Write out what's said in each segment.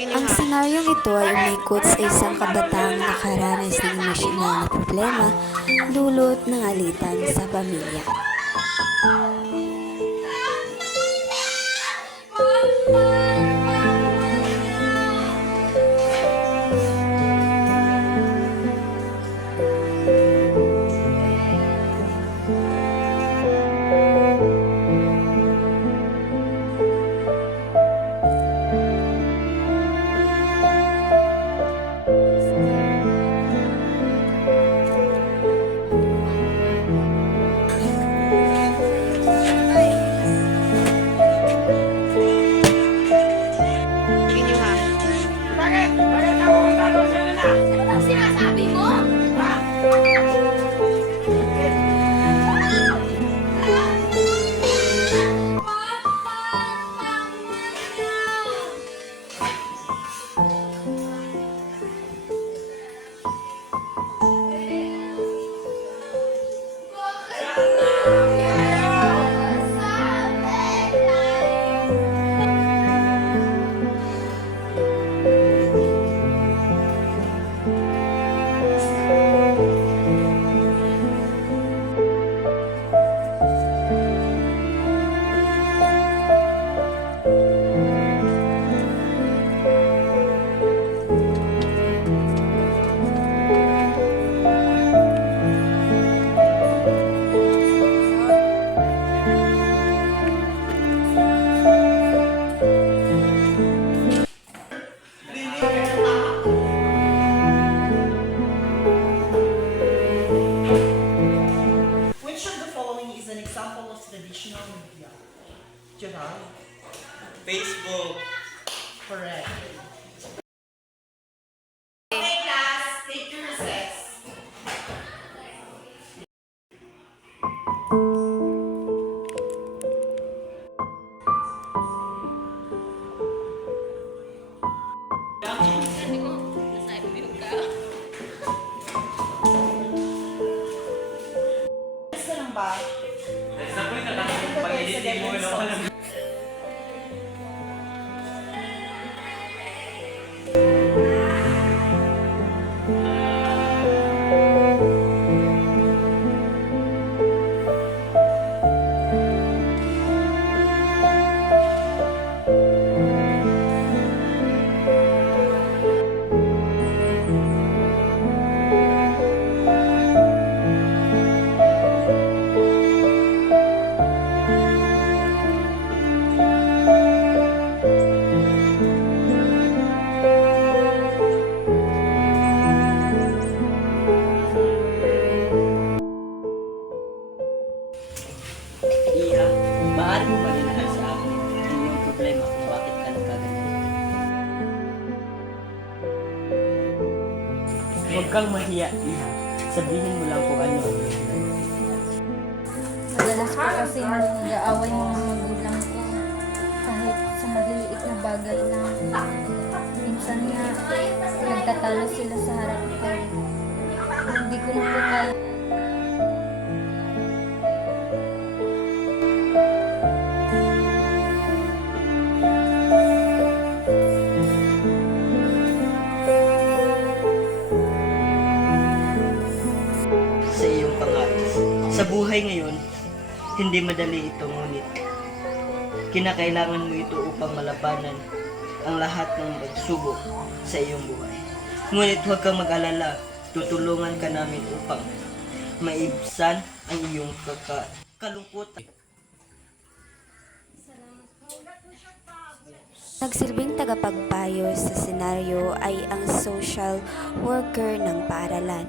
Ang senaryong ito ay umikot sa isang kabataang nakaranas ng emosyonal na problema dulot ng alitan sa pamilya. Which of the following is an example of traditional media? Gerald? Facebook. Correct. Okay, class, take your recess. Isa lang ba? Sa point na lang, pag-editin mo, no? Iha, maaari mo ba nilahad sa akin ang iyong problema kung bakit ka nagkaganyan? Huwag kang mahiya, Iha. Sabihin mo lang kung ano ang iyong ginagawa. Madalas po kasi nag-aaway ng mga magulang ko kahit sa maliliit na bagay lang. Minsan nga, nagtatalo sila sa harap ko. Hindi ko na po kaya. Sa iyong pangalas. Sa buhay ngayon, hindi madali ito ngunit kinakailangan mo ito upang malabanan ang lahat ng pagsubok sa iyong buhay. Ngunit huwag kang mag-alala, tutulungan ka namin upang maibsan ang iyong kalungkutan. Nagsilbing tagapagpayo sa senaryo ay ang social worker ng paaralan.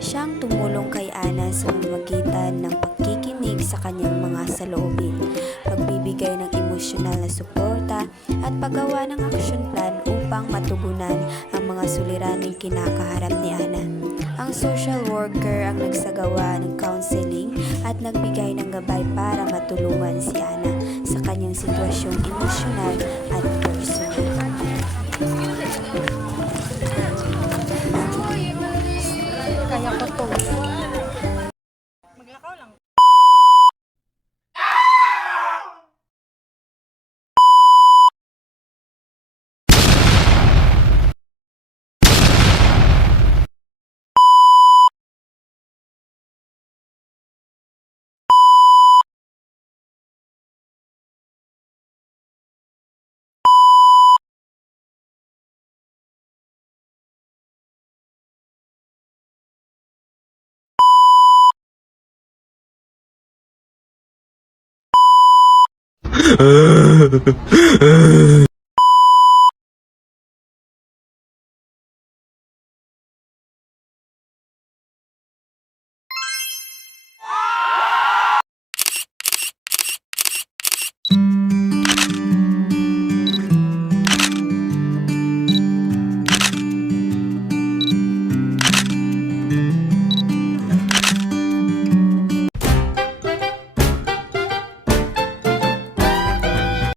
Siyang tumulong kay Ana sa pamamagitan ng pagkikinig sa kanyang mga saloobin, pagbibigay ng emosyonal na suporta at paggawa ng action plan upang matugunan ang mga suliraning kinakaharap ni Ana. Ang social worker ang nagsagawa ng counseling at nagbigay ng gabay para matulungan si Ana sa kanyang sitwasyong emosyonal at personal. Kaya ko to. Maglakaw lang.